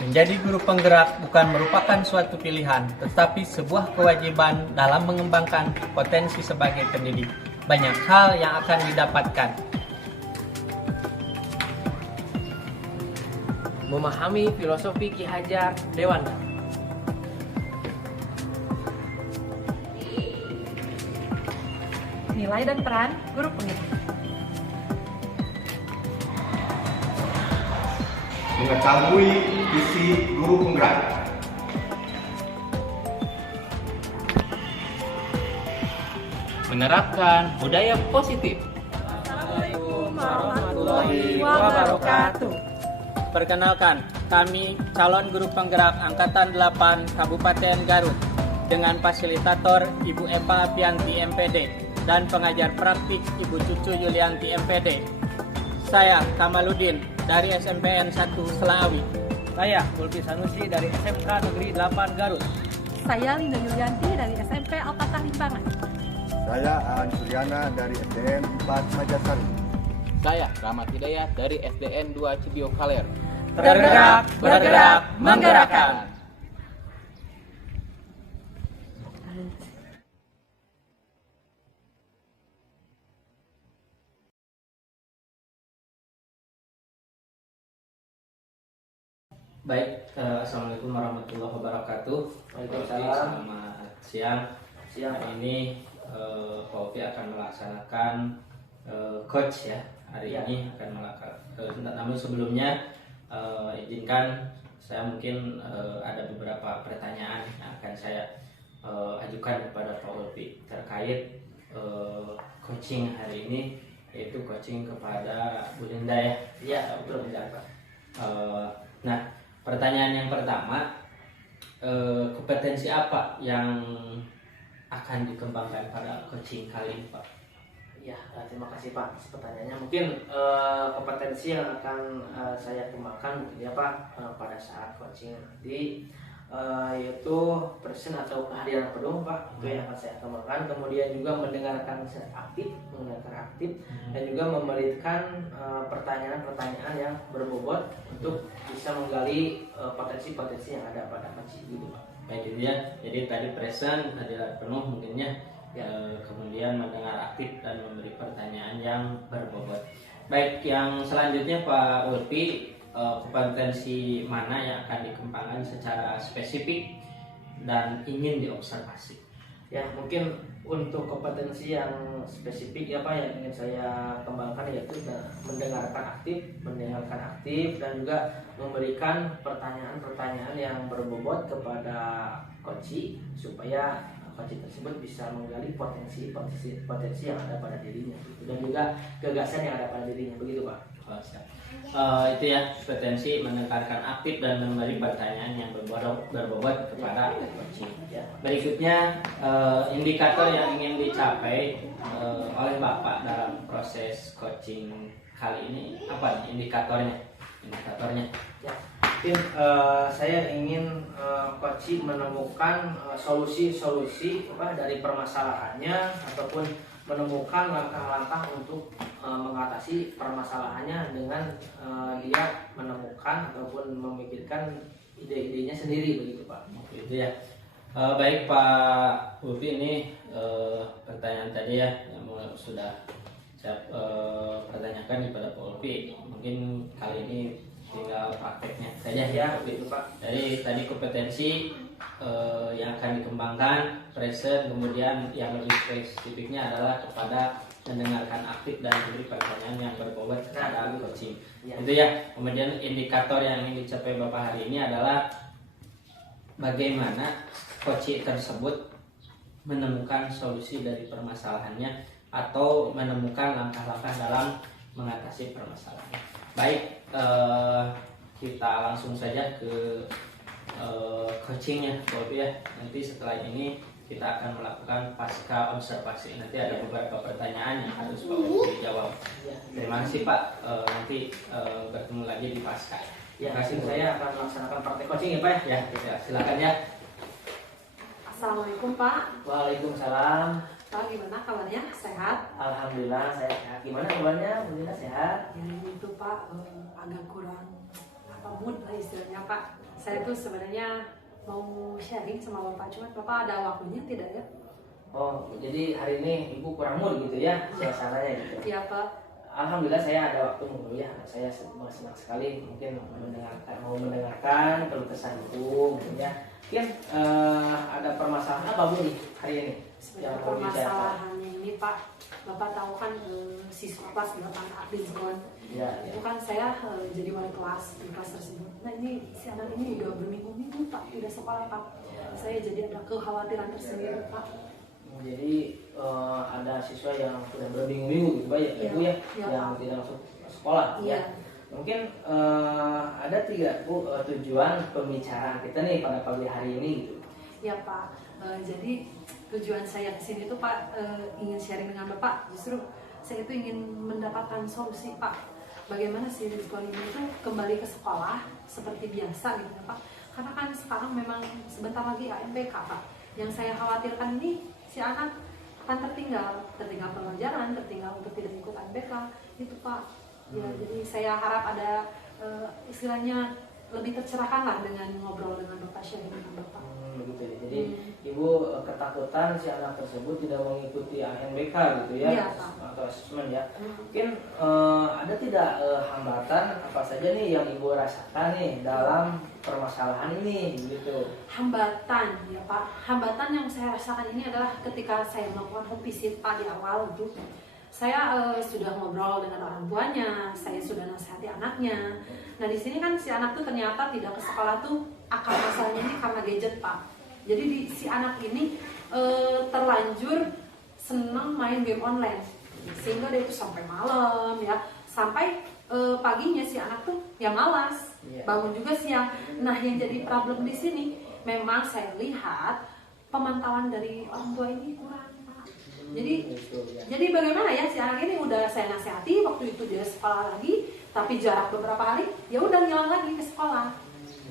Menjadi guru penggerak bukan merupakan suatu pilihan, tetapi sebuah kewajiban dalam mengembangkan potensi sebagai pendidik. Banyak hal yang akan didapatkan. Memahami filosofi Ki Hajar Dewantara. Nilai dan peran guru penggerak. Mengetahui visi guru penggerak. Menerapkan budaya positif. Assalamualaikum warahmatullahi wabarakatuh. Perkenalkan, kami calon guru penggerak Angkatan 8 Kabupaten Garut dengan fasilitator Ibu Eva Apianti MPD dan pengajar praktik Ibu Cucu Yulianti MPD. Saya Kamaludin dari SMPN 1 Selaawi. Saya Ulfi Sanusi dari SMK Negeri 8 Garut. Saya Linda Yulianti dari SMP Al-Fatah Limbangan. Saya Aan Suryana dari SDN 4 Majasari. Saya Rahmat Hidayat dari SDN 2 Cibiu Kaler. Bergerak, bergerak, menggerakkan. Baik, Assalamualaikum warahmatullahi wabarakatuh. Waalaikumsalam. Selamat siang. Hari ini Pak Opi akan melaksanakan coach ya. Hari ini akan melaksanakan. Namun sebelumnya izinkan saya mungkin ada beberapa pertanyaan yang akan saya ajukan kepada Pak Opi terkait coaching hari ini, yaitu coaching kepada Bu Linda ya. Iya, betul Pak. Nah, pertanyaan yang pertama, kompetensi apa yang akan dikembangkan pada coaching kali ini, Pak? Ya, terima kasih Pak atas pertanyaannya. Mungkin kompetensi yang akan saya kembangkan mungkin ya Pak pada saat coaching nanti yaitu present atau kehadiran penuh Pak, itu yang akan saya kembangkan. Kemudian juga mendengarkan aktif dan juga memberikan pertanyaan-pertanyaan yang berbobot untuk bisa menggali potensi-potensi yang ada pada coaching gitu Pak. Baik, itu ya. Jadi tadi present, kehadiran penuh mungkinnya. Kemudian mendengar aktif dan memberi pertanyaan yang berbobot. Baik, yang selanjutnya Pak Ulfi, kompetensi mana yang akan dikembangkan secara spesifik dan ingin diobservasi? Ya, mungkin untuk kompetensi yang spesifik ya Pak yang ingin saya kembangkan yaitu mendengarkan aktif dan juga memberikan pertanyaan-pertanyaan yang berbobot kepada coach supaya coach tersebut bisa menggali potensi yang ada pada dirinya dan juga gagasan yang ada pada dirinya, begitu Pak. Itu ya, potensi mendengarkan aktif dan memberi pertanyaan yang berbobot kepada coach. Berikutnya, indikator yang ingin dicapai oleh Bapak dalam proses coaching kali ini apa indikatornya? Ya, mungkin saya ingin coach menemukan solusi-solusi dari permasalahannya ataupun menemukan langkah-langkah untuk mengatasi permasalahannya dengan dia menemukan ataupun memikirkan ide-idenya sendiri, begitu Pak. Itu ya. Baik Pak Ulfi, ini pertanyaan tadi ya yang sudah saya pertanyakan kepada Pak Ulfi. Mungkin kali ini tinggal prakteknya saja ya, begitu Pak. Jadi tadi kompetensi yang akan dikembangkan present, kemudian yang lebih spesifiknya adalah kepada mendengarkan aktif dan memberi pertanyaan yang berbobot kepada coaching. Itu ya. Kemudian indikator yang ingin dicapai Bapak hari ini adalah bagaimana coaching tersebut menemukan solusi dari permasalahannya atau menemukan langkah-langkah dalam mengatasi permasalahan. Baik, kita langsung saja ke coachingnya Bob ya. Nanti setelah ini kita akan melakukan pasca observasi. Nanti ada beberapa pertanyaan yang harus Pak dijawab. Terima kasih Pak. Nanti bertemu lagi di pasca. Ya, saya akan melaksanakan praktek coaching ya Pak ya. Ya, silakan ya. Assalamualaikum Pak. Waalaikumsalam. Pak, gimana kabarnya? Sehat? Alhamdulillah saya sehat. Gimana kabarnya? Alhamdulillah sehat. Ini itu Pak agak kurang mood lah istilahnya Pak. Saya tuh sebenarnya mau sharing sama Bapak, cuma Bapak ada waktunya tidak ya? Oh, jadi hari ini Ibu kurang mood gitu ya suasananya gitu. Iya Pak. Alhamdulillah saya ada waktu ngobrol ya. Saya senang sekali mungkin mau mendengarkan keluh kesah Ibu mungkin ya. Mungkin ada permasalahan apa Bu nih hari ini? Sebenarnya mau dibicarakan? permasalahannya ini Pak, Bapak tahu kan siswa kelas 8 Rizgon. Ya, ya. Itu kan saya jadi wali kelas di kelas tersebut. Nah ini si anak ini udah berminggu-minggu Pak tidak sekolah Pak. Saya jadi ada kekhawatiran tersendiri Pak. Jadi ada siswa yang sudah berminggu-minggu gitu Pak ya, Iya, Ibu ya, iya, yang Pak. tidak masuk sekolah Iya. ya. Mungkin ada tidak Bu tujuan pembicaraan kita nih pada pagi hari ini gitu? Ya Pak, jadi tujuan saya ke sini tuh Pak ingin sharing dengan Bapak. Justru saya itu ingin mendapatkan solusi Pak. Bagaimana si Rizwan ini tuh kembali ke sekolah seperti biasa gitu ya Pak. Karena kan sekarang memang sebentar lagi AMPK Pak. Yang saya khawatirkan ini si anak akan tertinggal pelajaran, tertinggal untuk tidak ikut AMPK itu Pak. Ya, jadi saya harap ada istilahnya lebih tercerahkan lah dengan ngobrol dengan Bapak, sharing dengan Bapak. Begitu ya. Jadi Ibu ketakutan si anak tersebut tidak mengikuti ANBK gitu ya, Iya, Pak. atau asesmen ya. Mungkin ada tidak hambatan apa saja nih yang Ibu rasakan nih dalam permasalahan ini gitu? Hambatan ya Pak, hambatan yang saya rasakan ini adalah ketika saya melakukan home visit Pak di awal itu. Saya sudah ngobrol dengan orang tuanya, saya sudah nasihati anaknya. Nah di sini kan si anak tuh ternyata tidak ke sekolah tuh akar masalahnya ini karena gadget Pak. Jadi si anak ini terlanjur senang main game online, sehingga dia itu sampai malam ya, sampai paginya si anak tuh ya malas, bangun juga siang. Nah yang jadi problem di sini memang saya lihat pemantauan dari orang tua ini kurang. Jadi bagaimana ya si anak ini udah saya nasihati waktu itu dia sekolah lagi, tapi jarak beberapa hari ya udah ngilang lagi ke sekolah.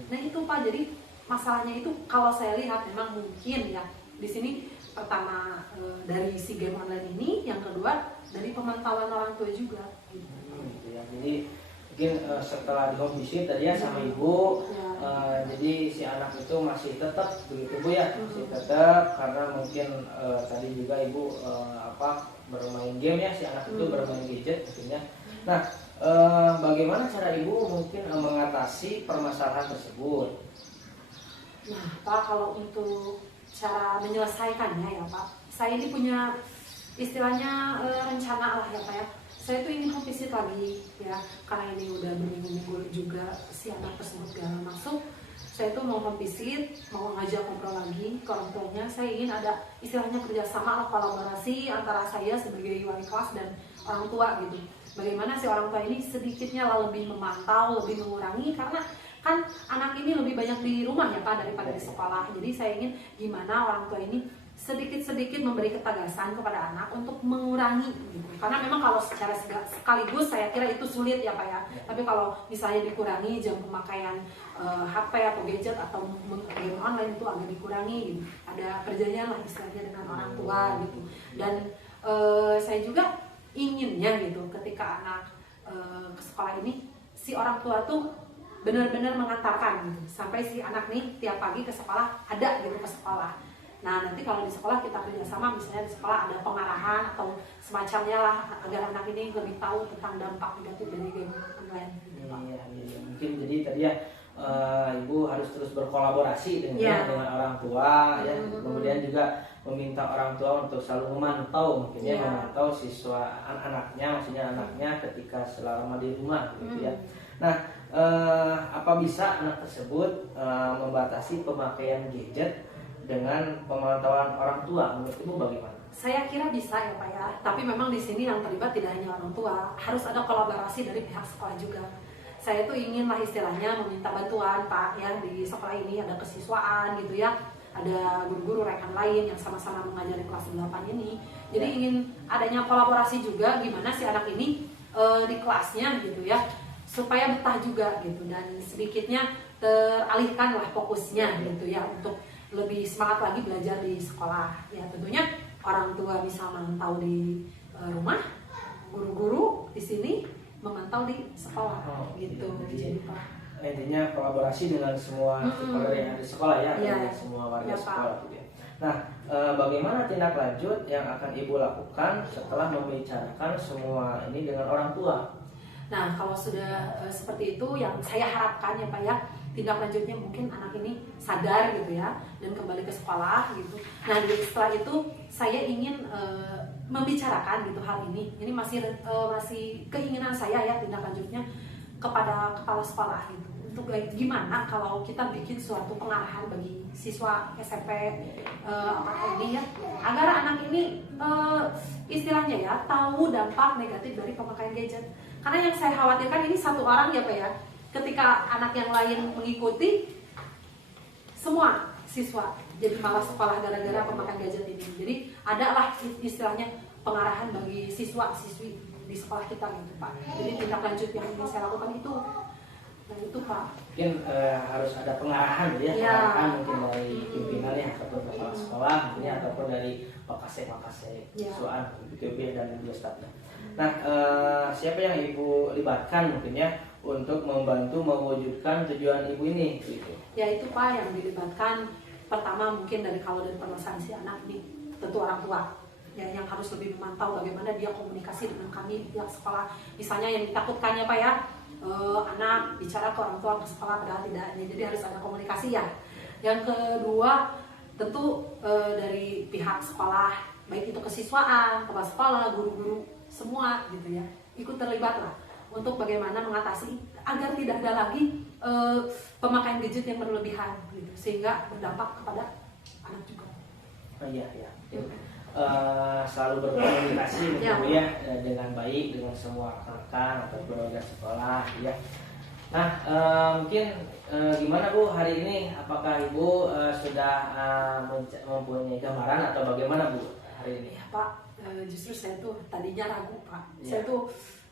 Nah itu Pak, jadi masalahnya itu kalau saya lihat memang mungkin ya di sini pertama dari si game online ini, yang kedua dari pemantauan orang tua juga. Gitu ya. Jadi mungkin setelah di home visit tadi ya sama Ibu, jadi si anak itu masih tetap begitu Bu ya, masih tetap karena mungkin tadi juga Ibu bermain game ya, si anak itu bermain gadget mungkin ya. Nah bagaimana cara Ibu mungkin mengatasi permasalahan tersebut? Nah Pak, kalau untuk cara menyelesaikannya ya Pak, saya ini punya istilahnya rencana lah ya Pak ya. Saya tuh ingin home visit lagi ya, karena ini udah berminggu-minggu juga si anak tersebut gak masuk. Saya tuh mau home visit, mau ngajak ngobrol lagi ke orang tuanya. Saya ingin ada istilahnya kerjasama atau kolaborasi antara saya sebagai wali kelas dan orang tua gitu. Bagaimana si orang tua ini sedikitnya lah lebih memantau, lebih mengurangi, karena kan anak ini lebih banyak di rumah ya Pak daripada di sekolah. Jadi saya ingin gimana orang tua ini sedikit-sedikit memberi ketegasan kepada anak untuk mengurangi gitu. Karena memang kalau secara sekaligus saya kira itu sulit ya Pak ya. Tapi kalau misalnya dikurangi jam pemakaian HP atau gadget atau game online itu agak dikurangi gitu. Ada kerjanya lah istilahnya dengan orang tua gitu. Dan saya juga inginnya gitu ketika anak ke sekolah ini si orang tua tuh benar-benar mengantarkan gitu. Sampai si anak nih tiap pagi ke sekolah ada gitu ke sekolah. Nah nanti kalau di sekolah kita kerjasama, misalnya di sekolah ada pengarahan atau semacamnya lah agar anak ini lebih tahu tentang dampak negatif dari game online. Iya. Mungkin jadi tadi ya Ibu harus terus berkolaborasi dengan orang tua ya, kemudian juga meminta orang tua untuk selalu memantau mungkin ya, memantau siswa anaknya, maksudnya anaknya ketika selama di rumah gitu ya. Nah apa bisa anak tersebut membatasi pemakaian gadget dengan pemantauan orang tua? Menurut Ibu bagaimana? Saya kira bisa ya Pak ya, tapi memang di sini yang terlibat tidak hanya orang tua, harus ada kolaborasi dari pihak sekolah juga. Saya tuh ingin lah istilahnya meminta bantuan Pak ya, di sekolah ini ada kesiswaan gitu ya, ada guru-guru rekan lain yang sama-sama mengajari kelas 8 ini. Jadi ingin adanya kolaborasi juga gimana si anak ini di kelasnya gitu ya, supaya betah juga gitu dan sedikitnya teralihkan lah fokusnya gitu ya untuk lebih semangat lagi belajar di sekolah. Ya tentunya orang tua bisa memantau di rumah, guru-guru di sini memantau di sekolah gitu. Jadi Pak. intinya kolaborasi dengan semua stakeholder yang ada di sekolah ya, Iya. dengan semua warga Iya, Pak. sekolah gitu ya. Nah, bagaimana tindak lanjut yang akan Ibu lakukan setelah membicarakan semua ini dengan orang tua? Nah, kalau sudah seperti itu, yang saya harapkan ya Pak ya, tindak lanjutnya mungkin anak ini sadar gitu ya, dan kembali ke sekolah gitu. Nah, setelah itu saya ingin membicarakan gitu hal ini. Ini masih keinginan saya ya, tindak lanjutnya kepada kepala sekolah gitu. Untuk gimana kalau kita bikin suatu pengarahan bagi siswa SMP ini ya, agar anak ini istilahnya ya tahu dampak negatif dari pemakaian gadget. Karena yang saya khawatirkan ini satu orang ya Pak ya, ketika anak yang lain mengikuti, semua siswa jadi malas sekolah gara-gara pemakaian gadget ini. Jadi adalah istilahnya pengarahan bagi siswa-siswi di sekolah kita gitu Pak. Jadi tindak lanjut yang ingin saya lakukan itu. Nah itu Pak. Mungkin harus ada pengarahan ya, Iya. pengarahan mungkin dari pimpinan ya, ataupun kepala sekolah mungkin ya, ataupun dari makasih Iya. siswaan gitu dan juga stafnya. Nah, siapa yang Ibu libatkan mungkin ya untuk membantu mewujudkan tujuan Ibu ini gitu? Ya itu Pak yang dilibatkan pertama mungkin kalau dari permasalahan si anak ini tentu orang tua ya, yang harus lebih memantau bagaimana dia komunikasi dengan kami pihak sekolah. Misalnya yang ditakutkannya Pak ya, anak bicara ke orang tua ke sekolah padahal tidak, jadi harus ada komunikasi ya. Yang kedua tentu dari pihak sekolah, baik itu kesiswaan, kepala sekolah, guru-guru semua gitu ya, ikut terlibat lah untuk bagaimana mengatasi agar tidak ada lagi pemakaian gadget yang berlebihan gitu, sehingga berdampak kepada anak juga. Oh iya. Selalu berkomunikasi Ya. mungkin ya dengan baik dengan semua rekan-rekan atau warga sekolah ya. Nah, mungkin gimana Bu hari ini? Apakah Ibu sudah mempunyai gambaran atau bagaimana Bu hari ini? Ya Pak, justru saya tuh tadinya ragu Pak, Ya. saya tuh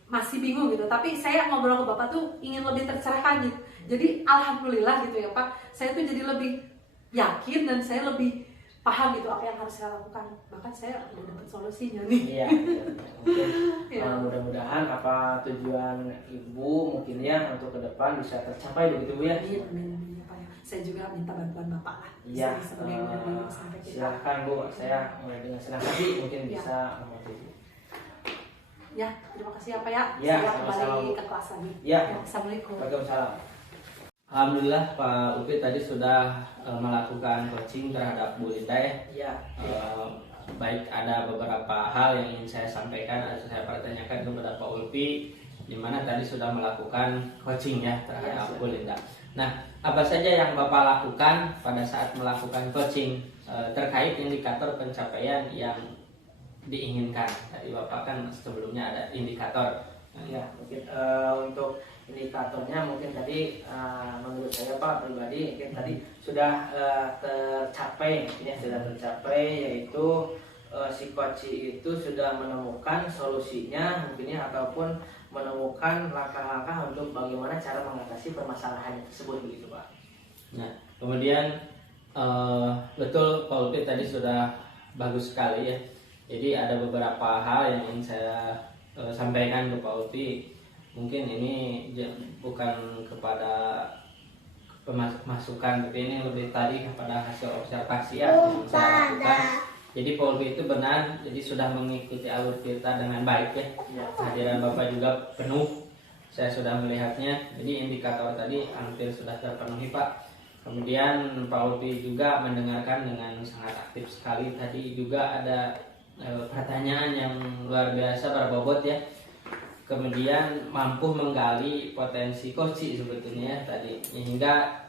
masih bingung gitu, tapi saya ngobrol ke Bapak tuh ingin lebih tercerahkan gitu. Jadi alhamdulillah gitu ya Pak, saya tuh jadi lebih yakin dan saya lebih paham gitu apa yang harus saya lakukan. Bahkan saya udah dapat solusinya nih. Iya. Mungkin Ya. mudah-mudahan apa tujuan Ibu mungkin ya untuk ke depan bisa tercapai begitu Bu ya. Amin ya Pak ya. Saya juga minta bantuan Bapak lah. Iya. Sebagai yang dari sampai kita. Silakan Bu, saya mulai dengan senang hati mungkin Ya. bisa membantu Ibu. Ya, terima kasih ya Pak ya. Ya, Saya sama-sama, kembali Bu. ke kelas lagi. Ya. Assalamualaikum. Waalaikumsalam. Alhamdulillah Pak Upi tadi sudah melakukan coaching terhadap Bu Linda ya. Iya. Baik ada beberapa hal yang ingin saya sampaikan atau saya pertanyakan kepada Pak Ulfi, di mana tadi sudah melakukan coaching ya terhadap Bu Linda. Nah, apa saja yang Bapak lakukan pada saat melakukan coaching terkait indikator pencapaian yang diinginkan? Tadi Bapak kan sebelumnya ada indikator. Ya, mungkin untuk indikatornya mungkin tadi menurut saya Pak pribadi mungkin tadi sudah tercapai, ya sudah tercapai, yaitu si coach itu sudah menemukan solusinya mungkin ya, ataupun menemukan langkah-langkah untuk bagaimana cara mengatasi permasalahan tersebut begitu Pak. Nah, kemudian betul Pak Ulfi tadi sudah bagus sekali ya. Jadi ada beberapa hal yang ingin saya sampaikan ke Pak Ulfi. Mungkin ini bukan kepada masukan, tapi ini lebih tadi kepada hasil observasi ya yang saya lakukan. Jadi Pak Ulfi itu benar, jadi sudah mengikuti alur kita dengan baik ya. Kehadiran Bapak juga penuh, saya sudah melihatnya. Jadi indikator tadi hampir sudah terpenuhi Pak. Kemudian Pak Ulfi juga mendengarkan dengan sangat aktif sekali. Tadi juga ada pertanyaan yang luar biasa berbobot ya. Kemudian mampu menggali potensi coach sebetulnya tadi, hingga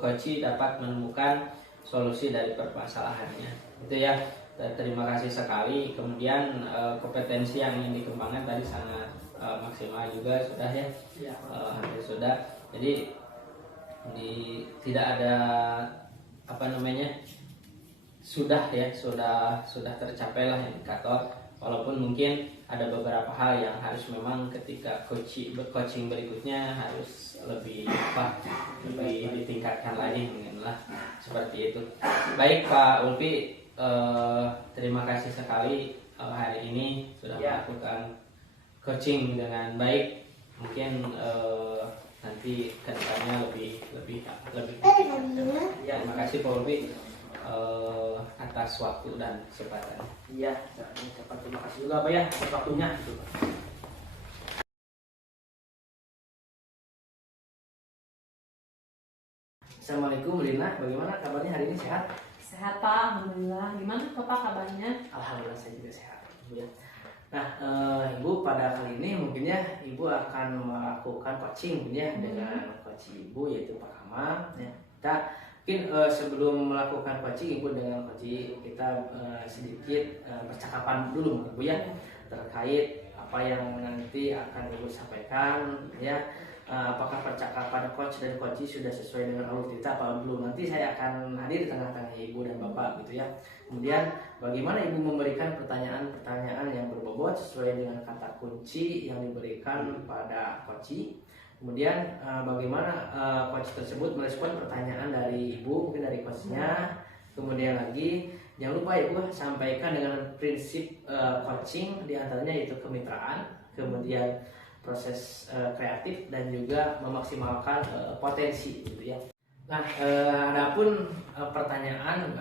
coach dapat menemukan solusi dari permasalahannya. Itu ya, terima kasih sekali. Kemudian kompetensi yang ingin dikembangkan tadi sangat maksimal juga sudah ya, hampir sudah. Jadi tidak ada sudah tercapai lah indikator. Walaupun mungkin ada beberapa hal yang harus memang ketika coaching berikutnya harus lebih ditingkatkan lagi mungkin lah seperti itu. Baik Pak Ulfi, terima kasih sekali hari ini sudah melakukan coaching dengan baik. Mungkin nanti kedepannya lebih ya. Terima kasih Pak Ulfi atas waktu dan kesempatan. Iya, terima kasih juga Pak ya atas waktunya gitu. Assalamualaikum Bu Lina, bagaimana kabarnya hari ini, sehat? Sehat Pak, alhamdulillah. Gimana Bapak kabarnya? Alhamdulillah saya juga sehat, Bu ya. Nah, Ibu pada kali ini mungkin ya Ibu akan melakukan coaching ya dengan coach Ibu yaitu Pak Kamal. Ya. Kita mungkin sebelum melakukan coaching Ibu dengan coach kita sedikit percakapan dulu Bu ya terkait apa yang nanti akan Ibu sampaikan ya. Apakah percakapan coach dan coach sudah sesuai dengan alur kita apa belum? Nanti saya akan hadir di tengah-tengah Ibu dan Bapak gitu ya. Kemudian bagaimana Ibu memberikan pertanyaan-pertanyaan yang berbobot sesuai dengan kata kunci yang diberikan pada coach. Kemudian bagaimana coach tersebut merespon pertanyaan dari Ibu, mungkin dari coachnya. Kemudian lagi jangan lupa Ibu sampaikan dengan prinsip coaching, diantaranya yaitu kemitraan, kemudian proses kreatif dan juga memaksimalkan potensi gitu ya. Nah, adapun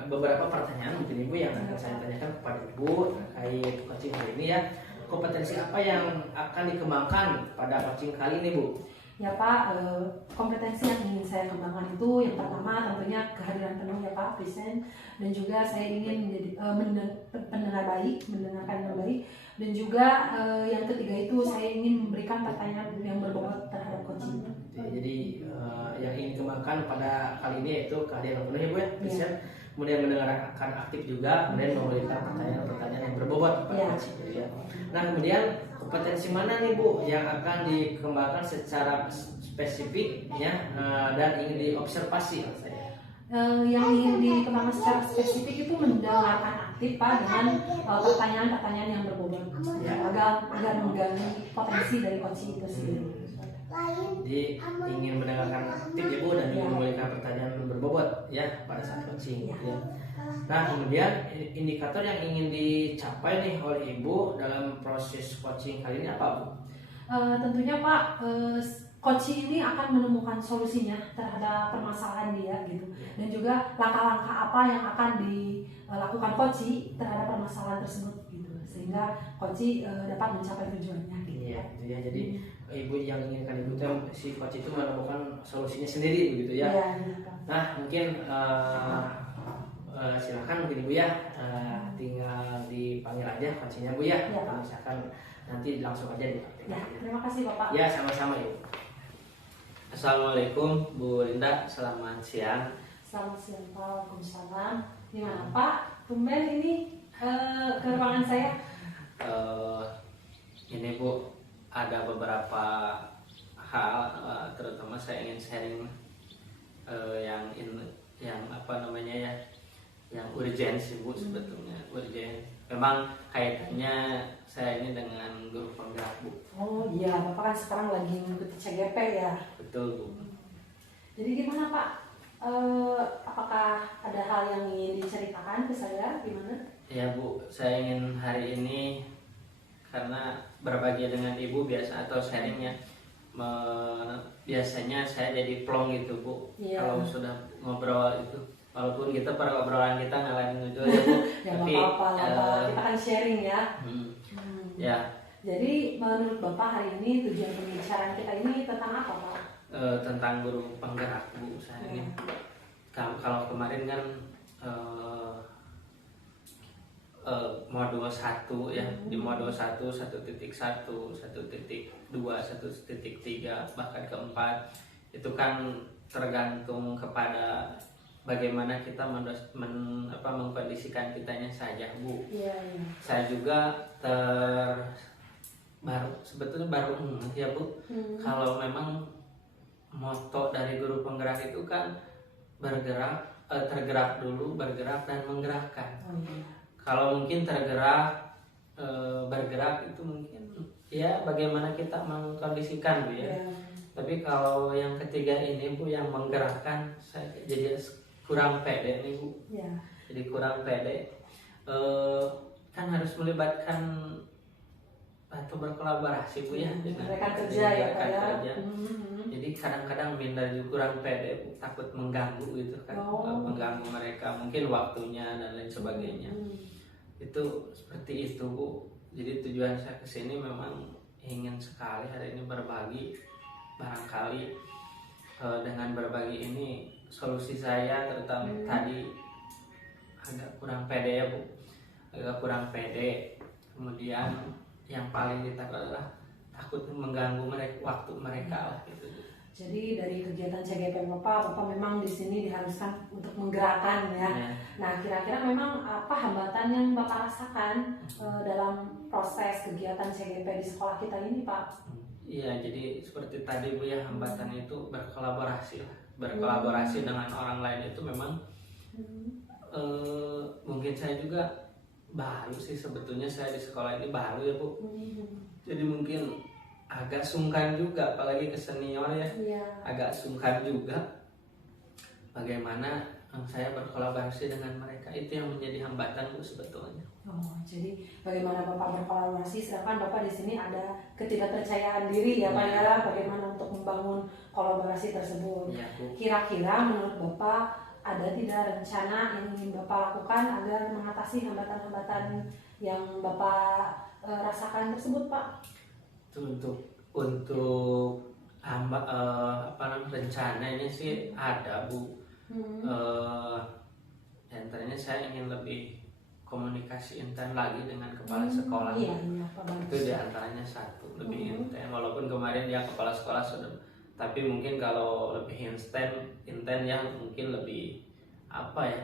beberapa pertanyaan mungkin Ibu yang akan saya tanyakan kepada Ibu terkait coaching kali ini ya. Kompetensi apa yang akan dikembangkan pada coaching kali ini Bu? Ya Pak, kompetensi yang ingin saya kembangkan itu yang pertama tentunya kehadiran penuh ya Pak, present, dan juga saya ingin menjadi mendengarkan yang baik, dan juga yang ketiga itu saya ingin memberikan pertanyaan yang berbobot terhadap coaching. Jadi yang ingin dikembangkan pada kali ini yaitu kehadiran penuh ya Bu ya, present, kemudian mendengarkan aktif juga, kemudian memberikan pertanyaan-pertanyaan yang berbobot kepada coaching gitu ya. Nah, kemudian kompetensi mana nih Bu yang akan dikembangkan secara spesifik ya dan ingin diobservasi saya? Yang ingin dikembangkan secara spesifik itu mendengarkan aktif Pak dengan pertanyaan-pertanyaan yang berbobot ya, agar menggali potensi dari coaching itu sendiri. Jadi ingin mendengarkan aktif ya Bu dan ingin memberikan pertanyaan berbobot ya pada saat coaching ya. Nah, kemudian indikator yang ingin dicapai nih oleh Ibu dalam proses coaching kali ini apa Bu? Tentunya Pak, coaching ini akan menemukan solusinya terhadap permasalahan dia gitu, dan juga langkah-langkah apa yang akan dilakukan coaching terhadap permasalahan tersebut gitu, sehingga coaching dapat mencapai tujuannya gitu. Iya, gitu ya. Jadi Ibu yang inginkan Ibu si coach itu menemukan solusinya sendiri begitu ya. Iya, Pak. Nah, mungkin silakan mungkin Ibu ya, tinggal dipanggil aja coachnya Bu ya. Ya, Pak. Misalkan nanti langsung aja dipraktekkan. Ya, terima kasih Bapak. Ya, sama-sama Ibu. Assalamualaikum Bu Linda, selamat siang. Selamat siang Pak, waalaikumsalam. Gimana Pak? Tumben ini ke ruangan saya. Ini Bu, ada beberapa hal, terutama saya ingin sharing yang apa namanya ya, yang urgent sih Bu, sebetulnya urgent. Memang kaitannya saya ini dengan guru penggerak Bu. Oh iya, Bapak kan sekarang lagi mengikuti CGP ya. Betul Bu. Jadi gimana Pak? Apakah ada hal yang ingin diceritakan ke saya? Gimana? Ya Bu, saya ingin hari ini karena berbagi dengan Ibu biasa atau sharingnya, biasanya saya jadi plong gitu Bu. Iya. Kalau sudah ngobrol itu, walaupun kita perobrolan kita ngalamin itu ya Bu. Ya Tapi nggak apa-apa lah Pak, kita kan sharing ya. Ya. Jadi menurut Bapak hari ini tujuan pembicaraan kita ini tentang apa Pak? Tentang guru penggerak Bu saya ini. Kalau kemarin kan modul 1 ya, di modul 1, 1.1, 1.2, 1.3 bahkan keempat itu kan tergantung kepada bagaimana kita mengkondisikan kitanya saja Bu. Iya. Saya juga sebetulnya baru ya Bu. Kalau memang moto dari guru penggerak itu kan tergerak dulu, bergerak dan menggerakkan. Oh, iya. Kalau mungkin tergerak, bergerak itu mungkin ya bagaimana kita mengkondisikan Bu ya. Tapi kalau yang ketiga ini Bu, yang menggerakkan, saya jadi kurang pede nih Bu. Ya. Jadi kurang pede. Kan harus melibatkan atau berkolaborasi Bu ya dengan Rekan kerja ya Pak rekan ya. kerja. Jadi kadang-kadang minder juga kurang pede Bu, takut mengganggu gitu kan, mengganggu mereka mungkin waktunya dan lain sebagainya. Itu seperti itu Bu. Jadi tujuan saya kesini memang ingin sekali hari ini berbagi, barangkali dengan berbagi ini solusi saya terutama tadi agak kurang pede ya Bu, agak kurang pede. Kemudian yang paling ditakut adalah takut mengganggu mereka, waktu mereka lah gitu. Jadi dari kegiatan CGP Bapak memang di sini diharuskan untuk menggerakkan ya. Nah, kira-kira memang apa hambatan yang Bapak rasakan dalam proses kegiatan CGP di sekolah kita ini, Pak? Iya, jadi seperti tadi Bu ya, hambatan itu berkolaborasi lah. Berkolaborasi dengan orang lain itu memang mungkin saya juga baru sih sebetulnya, saya di sekolah ini baru ya Bu. Jadi mungkin agak sungkan juga, apalagi ke senior ya. Agak sungkan juga bagaimana saya berkolaborasi dengan mereka, itu yang menjadi hambatan Bu sebetulnya. Oh, jadi bagaimana Bapak berkolaborasi, sedangkan Bapak di sini ada ketidakpercayaan diri ya Pak ya, bagaimana untuk membangun kolaborasi tersebut. Ya, Bu. Kira-kira menurut Bapak ada tidak rencana yang ingin Bapak lakukan agar mengatasi hambatan-hambatan yang Bapak rasakan tersebut, Pak? Untuk rencananya sih ada Bu. Antaranya saya ingin lebih komunikasi intens lagi dengan kepala sekolah. Iya, Pak, itu diantaranya satu, lebih intens. Walaupun kemarin dia kepala sekolah sudah, tapi mungkin kalau lebih intens ya mungkin lebih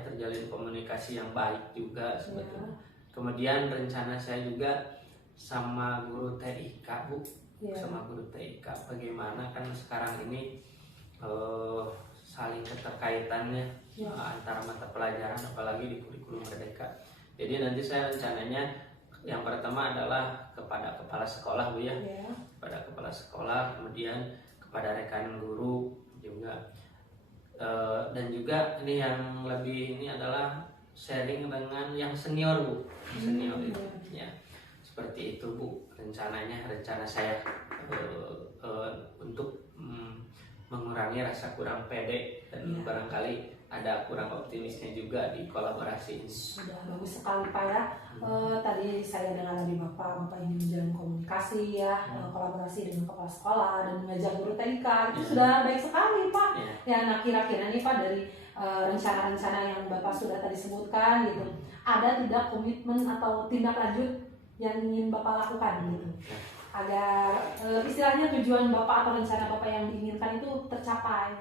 terjalin komunikasi yang baik juga sebetulnya. Kemudian rencana saya juga sama guru TIK Bu, sama guru TIK, bagaimana kan sekarang ini saling keterkaitannya antara mata pelajaran, apalagi di kurikulum Merdeka. Jadi nanti saya rencananya yang pertama adalah kepada kepala sekolah Bu ya, kepada kepala sekolah, kemudian kepada rekan guru juga, dan juga ini yang lebih ini adalah sharing dengan yang senior Bu, senior itu ya. Seperti itu Bu rencananya, rencana saya untuk mengurangi rasa kurang pede dan barangkali ada kurang optimisnya juga di kolaborasi ini. Sudah bagus sekali Pak ya. Tadi saya dengar dari Bapak ingin menjalin komunikasi ya, kolaborasi dengan kepala sekolah dan mengajak guru TIK, itu sudah baik sekali Pak. Ya, nah kira-kira nih Pak dari rencana-rencana yang Bapak sudah tadi sebutkan gitu, ada tidak komitmen atau tindak lanjut yang ingin Bapak lakukan gitu, agar istilahnya tujuan Bapak atau rencana Bapak yang diinginkan itu tercapai?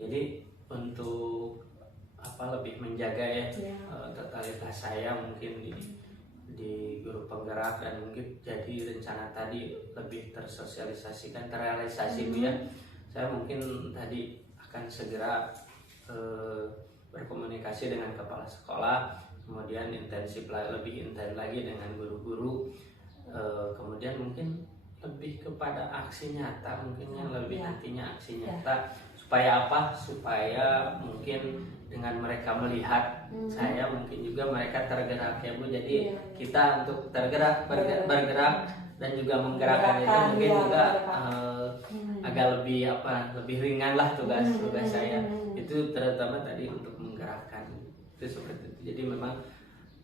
Jadi untuk lebih menjaga ya totalitas saya mungkin di guru penggerak, dan mungkin jadi rencana tadi lebih tersosialisasikan, terrealisasi Bu ya. Saya mungkin tadi akan segera berkomunikasi dengan kepala sekolah, kemudian lebih intens lagi dengan guru-guru, kemudian mungkin lebih kepada aksi nyata, mungkin yang lebih nantinya aksi nyata. Supaya apa? Supaya mungkin dengan mereka melihat saya, mungkin juga mereka tergerak ya Bu. Jadi kita untuk bergerak dan juga menggerakkan itu mungkin juga agak lebih ringan lah tugas saya. Itu terutama tadi untuk menggerakkan, itu seperti itu. Jadi memang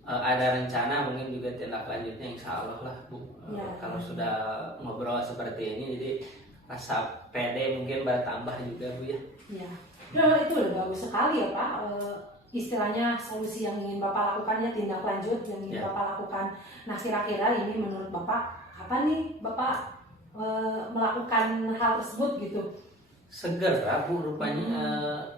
ada rencana, mungkin juga tindak lanjutnya insya Allah lah Bu. Kalau sudah ngobrol seperti ini, jadi rasa pede mungkin bertambah juga Bu ya. Iya. Nah, itu udah bagus sekali ya Pak. Istilahnya solusi yang ingin Bapak lakukan ya, tindak lanjut yang ingin Bapak lakukan. Nah, kira-kira ini menurut Bapak kapan nih Bapak melakukan hal tersebut gitu? Segera Bu, rupanya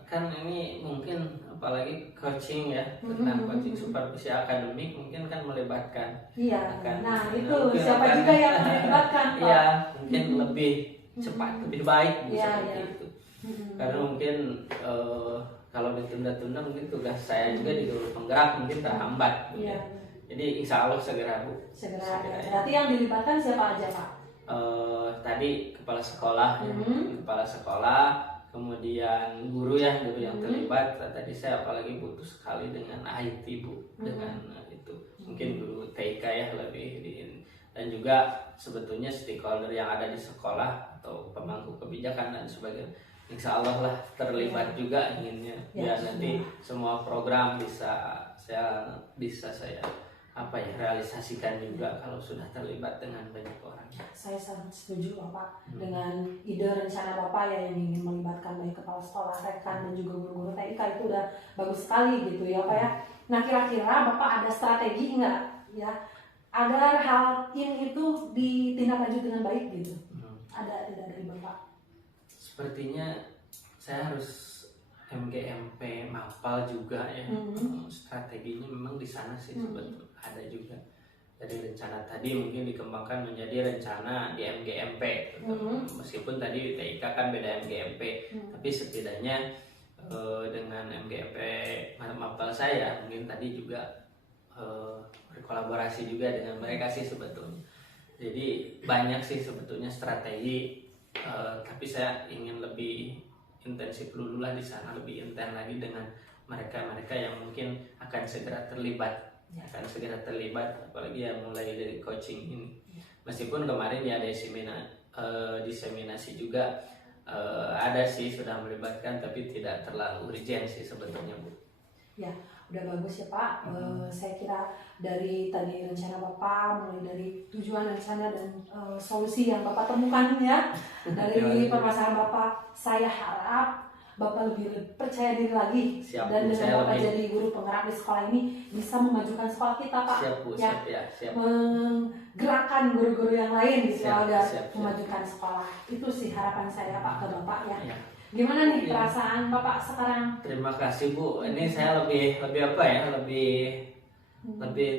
kan ini mungkin apalagi coaching ya, tentang coaching supervisi akademik mungkin kan melibatkan. Iya. Nah, itu siapa juga yang melibatkan Pak? Iya, mungkin lebih cepat, lebih baik Bu, seperti itu. Karena mungkin kalau ditunda-tunda mungkin tugas saya juga di guru penggerak mungkin terhambat. Jadi insya Allah segera Bu. Segera. Berarti yang dilibatkan siapa aja Pak? Tadi kepala sekolah, kepala sekolah, kemudian guru yang terlibat. Tadi saya apalagi butuh sekali dengan IT Bu, dengan itu mungkin guru TK ya, lebih dan juga sebetulnya stakeholder yang ada di sekolah atau pemangku kebijakan dan sebagainya. Insya Allah lah terlibat juga inginnya biar nanti semua program bisa saya realisasikan juga kalau sudah terlibat dengan banyak orang. Saya sangat setuju Bapak dengan ide rencana Bapak ya yang ingin melibatkan baik kepala sekolah, rekan dan juga guru-guru TIK, itu udah bagus sekali gitu ya Pak ya. Nah kira-kira Bapak ada strategi nggak ya agar hal ini itu ditindaklanjuti dengan baik gitu? Ada tidak dari Bapak? Sepertinya saya harus MGMP mapal juga ya. Strateginya memang di sana sih sebetulnya ada juga. Dari rencana tadi mungkin dikembangkan menjadi rencana di MGMP. Meskipun tadi di TIK kan beda MGMP, tapi setidaknya dengan MGMP mapal saya mungkin tadi juga berkolaborasi juga dengan mereka sih sebetulnya. Jadi banyak sih sebetulnya strategi, tapi saya ingin lebih intensif dulu lah di sana, lebih intens lagi dengan mereka-mereka yang mungkin akan segera terlibat, apalagi yang mulai dari coaching ini. Meskipun kemarin ya ada diseminasi juga ada sih sudah melibatkan, tapi tidak terlalu urgent sih sebetulnya Bu. Ya, udah bagus ya Pak. Saya kira dari tadi rencana Bapak, mulai dari tujuan rencana dan solusi yang Bapak temukan ya dari permasalahan Bapak, saya harap Bapak lebih percaya diri lagi. Siap, dan Bu, dengan Bapak jadi guru penggerak di sekolah ini bisa memajukan sekolah kita Pak. Siap Bu, ya, siap. Menggerakkan guru-guru yang lain gitu agar siap. memajukan sekolah. Itu sih harapan saya Pak ke Bapak ya. Ya. Gimana nih perasaan Bapak sekarang? Terima kasih Bu. Ini saya lebih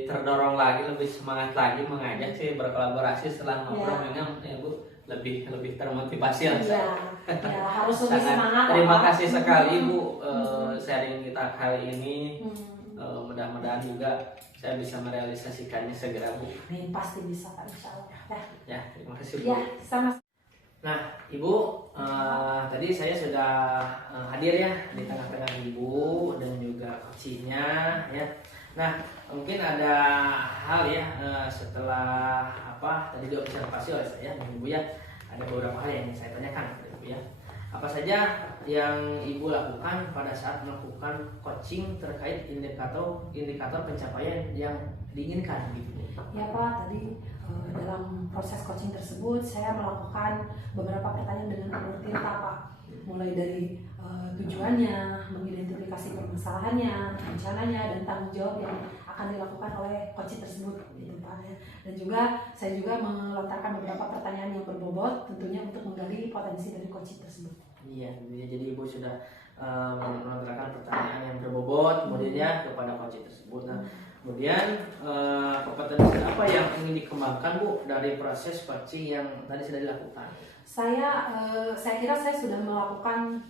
terdorong lagi, lebih semangat lagi mengajak sih berkolaborasi setelah ngobrol memang ya Bu lebih termotivasi lah. Ya, harus lebih semangat. Terima kasih sekali Bu sharing kita kali ini. Mudah-mudahan juga saya bisa merealisasikannya segera Bu. Ini pasti bisa Pak insya Allah. Ya, terima kasih Bu. Ya, sama. Nah, Ibu, tadi saya sudah hadir ya di tengah-tengah Ibu dan juga coachingnya ya. Nah, mungkin ada hal ya setelah tadi diobservasi oleh saya dan Ibu ya, ada beberapa hal yang ingin saya tanyakan kepada Ibu ya. Apa saja yang Ibu lakukan pada saat melakukan coaching terkait indikator pencapaian yang diinginkan gitu? Ya Pak, tadi dalam proses coaching tersebut saya melakukan beberapa pertanyaan dengan alur tirta Pak. Mulai dari tujuannya, mengidentifikasi permasalahannya, rencananya, dan tanggung jawab yang akan dilakukan oleh coaching tersebut gitu Pak ya. Dan juga saya juga melontarkan beberapa pertanyaan yang berbobot tentunya untuk menggali potensi dari coaching tersebut. Iya, jadi Ibu sudah melontarkan pertanyaan yang berbobot kemudian kepada coaching tersebut. Nah, kemudian kompetensi apa yang ingin dikembangkan Bu dari proses coaching yang tadi sudah dilakukan? Saya kira saya sudah melakukan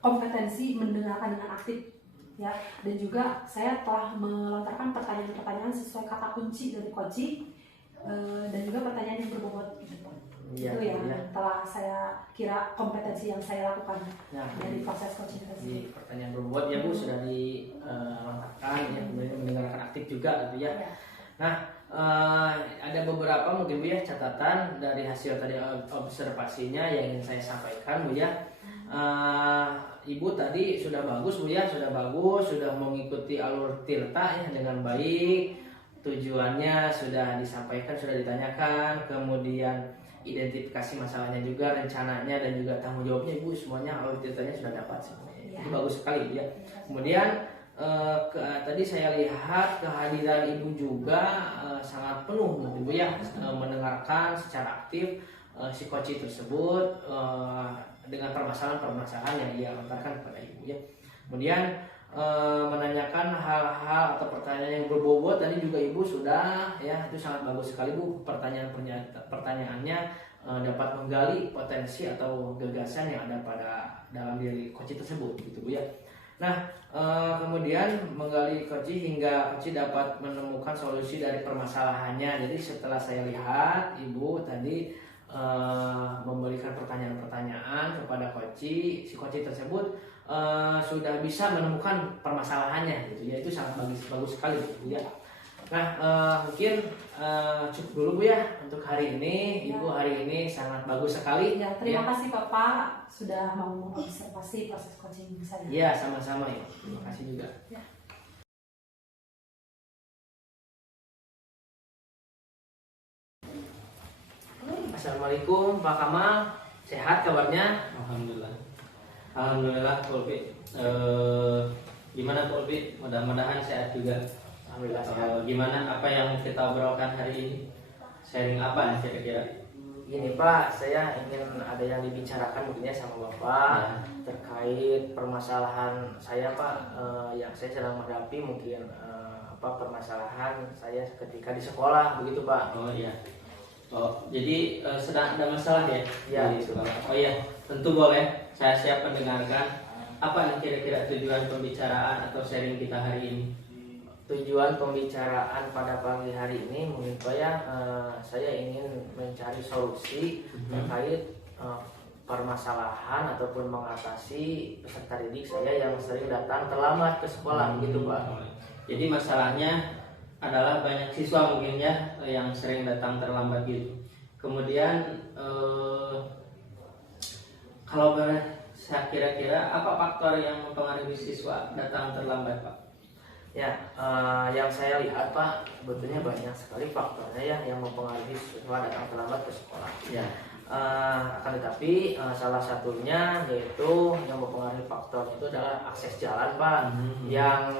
kompetensi mendengarkan dengan aktif ya, dan juga saya telah melontarkan pertanyaan-pertanyaan sesuai kata kunci dari coaching dan juga pertanyaan yang berbobot gitu Pak. Ya, itu yang telah saya kira kompetensi yang saya lakukan dari proses coaching tersebut. Di pertanyaan berbobot ya Bu sudah dilontarkan ya, kemudian mendengarkan aktif juga gitu ya. Nah, ada beberapa mungkin Bu ya catatan dari hasil tadi observasinya yang ingin saya sampaikan Bu ya. Ibu tadi sudah bagus Bu ya, sudah mengikuti alur tirta ya dengan baik. Tujuannya sudah disampaikan, sudah ditanyakan, kemudian identifikasi masalahnya juga, rencananya dan juga tanggung jawabnya Ibu semuanya alur tirtanya sudah dapat semuanya. Itu bagus sekali Bu ya. Kemudian tadi saya lihat kehadiran Ibu juga sangat penuh Bu ya, mendengarkan secara aktif si coach tersebut dengan permasalahan-permasalahan yang ia lontarkan kepada Ibu ya. Kemudian menanyakan hal-hal atau pertanyaan yang berbobot tadi juga Ibu sudah ya, itu sangat bagus sekali Bu. Pertanyaannya dapat menggali potensi atau gagasan yang ada dalam diri coach tersebut gitu Bu ya. Nah, kemudian menggali coach hingga coach dapat menemukan solusi dari permasalahannya. Jadi setelah saya lihat Ibu tadi memberikan pertanyaan-pertanyaan kepada si coach tersebut sudah bisa menemukan permasalahannya gitu ya. Itu sangat bagus sekali gitu ya. Nah, mungkin cukup dulu Bu ya untuk hari ini. Ya. Ibu hari ini sangat bagus sekali. Ya, terima kasih Bapak sudah mau mengobservasi proses coaching saya. Iya, sama-sama ya. Terima kasih juga. Ya. Assalamualaikum Pak Kamal, sehat kabarnya? Alhamdulillah. Alhamdulillah Polpi. Gimana Polpi? Mudah-mudahan sehat juga. Alhamdulillah sehat. Gimana apa yang kita obrolkan hari ini? Sharing apa nih kira-kira? Gini Pak, saya ingin ada yang dibicarakan mungkin ya sama Bapak Ya. terkait permasalahan saya Pak, yang saya sedang menghadapi mungkin permasalahan saya ketika di sekolah begitu Pak. Oh iya. Oh, jadi sedang ada masalah ya? Ya. Di sekolah. Oh iya, tentu boleh. Saya siap mendengarkan. Apa nih kira-kira tujuan pembicaraan atau sharing kita hari ini? Tujuan pembicaraan pada pagi hari ini mungkin Pak ya, saya ingin mencari solusi terkait permasalahan ataupun mengatasi peserta didik saya yang sering datang terlambat ke sekolah begitu Pak. Jadi masalahnya adalah banyak siswa mungkin ya yang sering datang terlambat gitu. Kemudian kalau boleh saya kira-kira apa faktor yang mempengaruhi siswa datang terlambat Pak? Ya, yang saya lihat Pak, sebetulnya banyak sekali faktornya ya yang mempengaruhi siswa datang terlambat ke sekolah. Ya. Akan tetapi salah satunya yaitu yang mempengaruhi faktor itu adalah akses jalan Pak, yang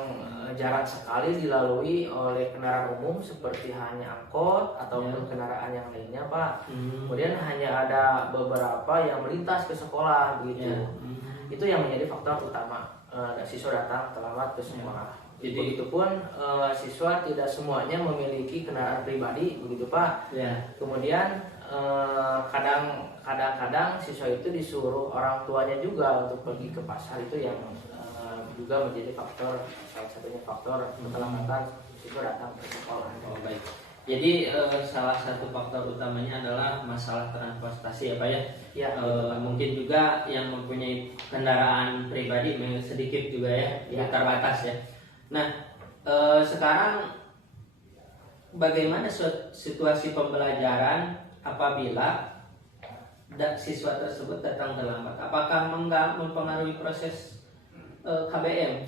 jarang sekali dilalui oleh kendaraan umum seperti hanya angkot ataupun kendaraan yang lainnya Pak. Kemudian hanya ada beberapa yang melintas ke sekolah begitu. Itu yang menjadi faktor utama siswa datang terlambat ke sekolah. Jadi Begitupun siswa tidak semuanya memiliki kendaraan pribadi begitu Pak. ya. Kemudian kadang-kadang siswa itu disuruh orang tuanya juga untuk pergi ke pasar, itu yang juga menjadi faktor, salah satunya faktor keterlambatan siswa datang ke sekolah. Oh baik. Jadi salah satu faktor utamanya adalah masalah transportasi ya Pak ya. Ya, Mungkin juga yang mempunyai kendaraan pribadi sedikit juga ya, Ya. terbatas ya. Nah sekarang bagaimana situasi pembelajaran apabila siswa tersebut datang terlambat? Apakah mempengaruhi proses KBM?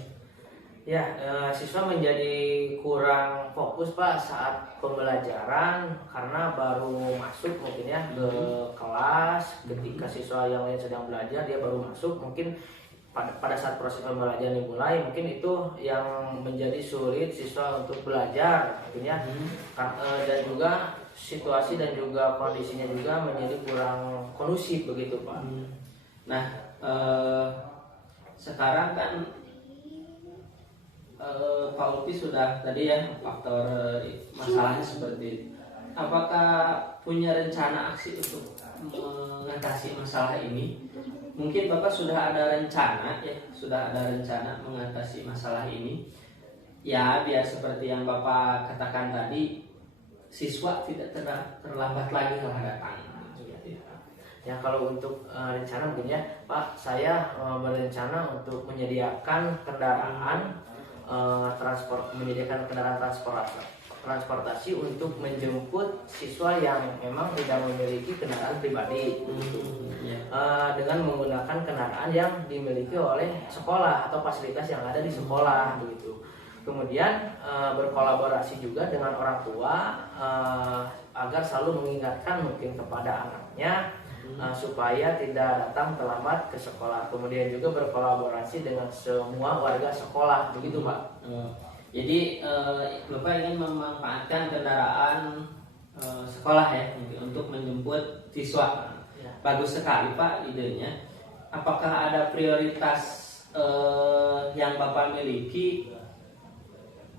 Ya, siswa menjadi kurang fokus Pak saat pembelajaran karena baru masuk mungkin ya ke kelas. Ketika siswa yang lain sedang belajar, dia baru masuk, mungkin pada saat proses pembelajaran dimulai, mungkin itu yang menjadi sulit siswa untuk belajar mungkin ya. Dan juga situasi dan juga kondisinya juga menjadi kurang kondusif begitu Pak. Nah sekarang kan Pak Ulfi sudah tadi ya faktor masalahnya seperti itu. Apakah punya rencana aksi untuk mengatasi masalah ini? Mungkin Bapak sudah ada rencana ya, sudah ada rencana mengatasi masalah ini. Ya biar seperti yang Bapak katakan tadi, siswa tidak terlambat lagi kalau datang. Ya kalau untuk rencana mungkin ya Pak, saya berencana untuk menyediakan kendaraan menyediakan kendaraan transportasi untuk menjemput siswa yang memang tidak memiliki kendaraan pribadi dengan menggunakan kendaraan yang dimiliki oleh sekolah atau fasilitas yang ada di sekolah begitu. Kemudian berkolaborasi juga dengan orang tua agar selalu mengingatkan mungkin kepada anaknya supaya tidak datang terlambat ke sekolah. Kemudian juga berkolaborasi dengan semua warga sekolah begitu Pak. Jadi Bapak ingin memanfaatkan kendaraan sekolah ya untuk menjemput siswa. Bagus sekali Pak idenya. Apakah ada prioritas yang Bapak miliki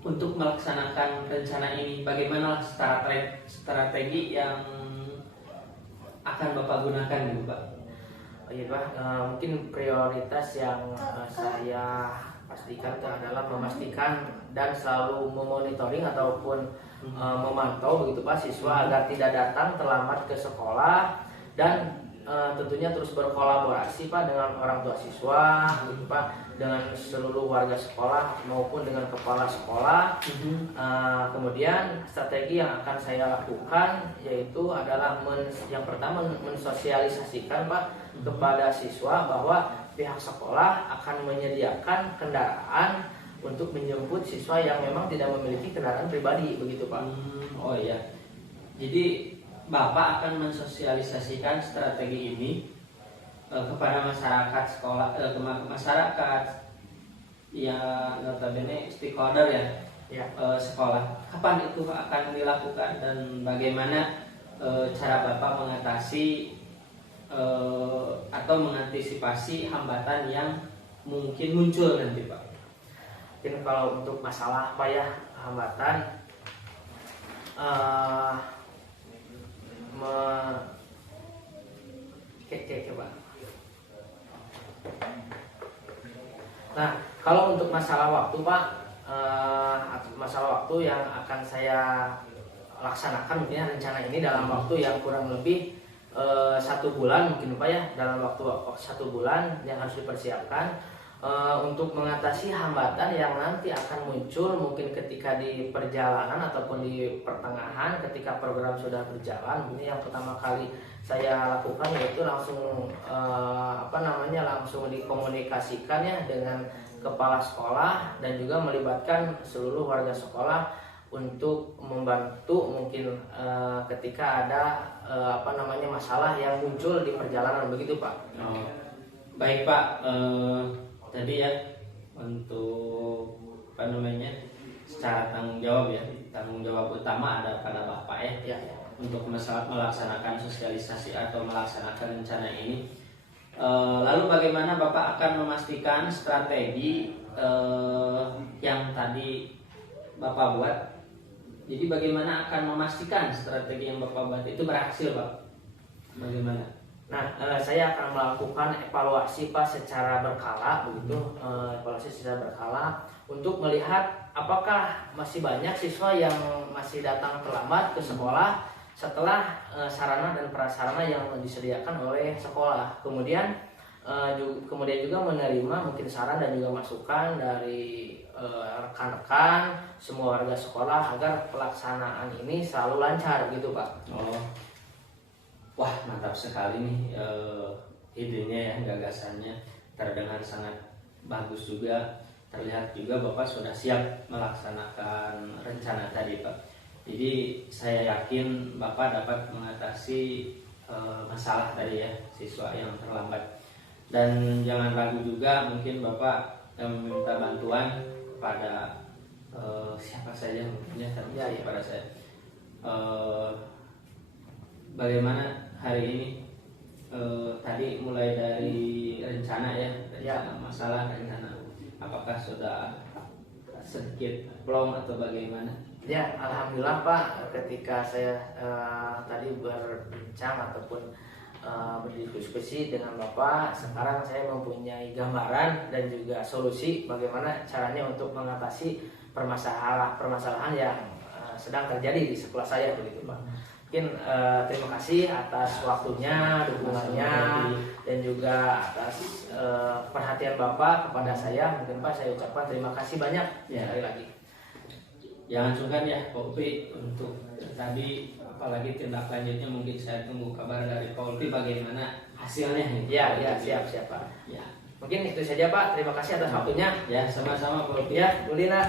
untuk melaksanakan rencana ini? Bagaimana strategi yang akan Bapak gunakan gitu Pak? Oh iya Pak, mungkin prioritas yang saya pastikan itu adalah memastikan dan selalu memonitoring ataupun memantau begitu Pak siswa agar tidak datang terlambat ke sekolah, dan tentunya terus berkolaborasi Pak dengan orang tua siswa, gitu Pak, dengan seluruh warga sekolah maupun dengan kepala sekolah. Kemudian strategi yang akan saya lakukan yaitu adalah yang pertama mensosialisasikan Pak kepada siswa bahwa pihak sekolah akan menyediakan kendaraan untuk menjemput siswa yang memang tidak memiliki kendaraan pribadi, begitu Pak. Oh iya. Jadi Bapak akan mensosialisasikan strategi ini kepada masyarakat sekolah, ke masyarakat yang notabene stakeholder ya, sekolah. Kapan itu akan dilakukan dan bagaimana cara Bapak mengatasi atau mengantisipasi hambatan yang mungkin muncul nanti Pak? Mungkin kalau untuk masalah apa ya hambatan, coba. Nah, kalau untuk masalah waktu Pak, masalah waktu yang akan saya laksanakan mungkin rencana ini dalam waktu yang kurang lebih 1 bulan mungkin Pak ya, dalam waktu 1 bulan yang harus dipersiapkan untuk mengatasi hambatan yang nanti akan muncul mungkin ketika di perjalanan ataupun di pertengahan ketika program sudah berjalan. Ini yang pertama kali saya lakukan yaitu langsung langsung dikomunikasikan ya dengan kepala sekolah dan juga melibatkan seluruh warga sekolah untuk membantu mungkin ketika ada masalah yang muncul di perjalanan, begitu Pak. Baik Pak, tadi ya untuk secara tanggung jawab utama ada pada Bapak ya. Untuk melaksanakan sosialisasi atau melaksanakan rencana ini. Lalu bagaimana Bapak akan memastikan strategi yang tadi Bapak buat? Jadi bagaimana akan memastikan strategi yang Bapak buat itu berhasil Pak? Bagaimana? Nah, saya akan melakukan evaluasi Pak secara berkala begitu, evaluasi secara berkala untuk melihat apakah masih banyak siswa yang masih datang terlambat ke sekolah setelah sarana dan prasarana yang disediakan oleh sekolah. Kemudian juga menerima mungkin saran dan juga masukan dari rekan-rekan semua warga sekolah agar pelaksanaan ini selalu lancar gitu Pak. Wah, mantap sekali nih idenya ya, gagasannya terdengar sangat bagus juga. Terlihat juga Bapak sudah siap melaksanakan rencana tadi Pak. Jadi saya yakin Bapak dapat mengatasi masalah tadi ya, siswa yang terlambat. Dan jangan ragu juga, mungkin Bapak meminta bantuan kepada siapa saja mungkin ya, kepada saya. Bagaimana hari ini tadi mulai dari rencana masalah rencana, apakah sudah sedikit plong atau bagaimana? Ya, alhamdulillah Pak, ketika saya tadi berbincang ataupun berdiskusi dengan Bapak, sekarang saya mempunyai gambaran dan juga solusi bagaimana caranya untuk mengatasi permasalahan yang sedang terjadi di sekolah saya begitu Pak. Mungkin terima kasih atas waktunya, dukungannya, dan juga atas perhatian Bapak kepada saya. Mungkin Pak, saya ucapkan terima kasih banyak sekali lagi. Jangan sungkan ya Pak Ulfi untuk tadi, apalagi tindak lanjutnya mungkin saya tunggu kabar dari Pak Ulfi bagaimana hasilnya. Ya, siap Pak. Ya. Mungkin itu saja Pak. Terima kasih atas waktunya. Ya, sama-sama Pak Ulfi. Ya, Bulina.